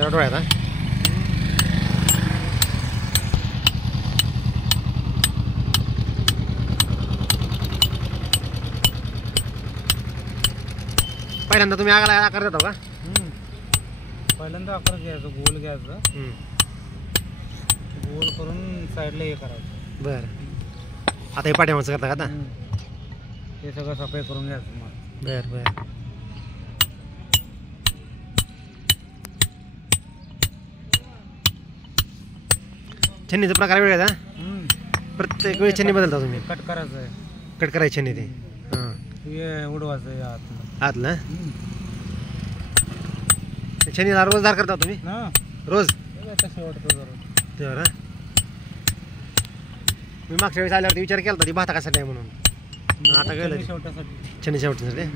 त्याला डोळ्यात हा पहिल्यांदा तुम्ही आगाला आकार देता का? पहिल्यांदा आकार घ्यायचं, गोल घ्यायचं, गोल करून साईडला हे करायचं. बरं. आता हे पाठीमागचं करता का आता? हे सगळं सफाई करून घ्यायचं मग. बरं बरं. छन्नीचा प्रकार वेगळा आहे का? प्रत्येक वेळी छन्नी बदलता तुम्ही? कट करायचं आहे. कट करायची छन्नी ते हां हे उडवायचं आहे आतलं. आतलं छन्नीला रोज धार करता तुम्ही? रोज तसं वाटतं जरा तेव्हा ना मी मागच्या वेळेस आल्यावरती विचार केला होता ती भाता कसा आहे म्हणून आता कळलं शेवटासाठी. छन्नी शेवटीसाठी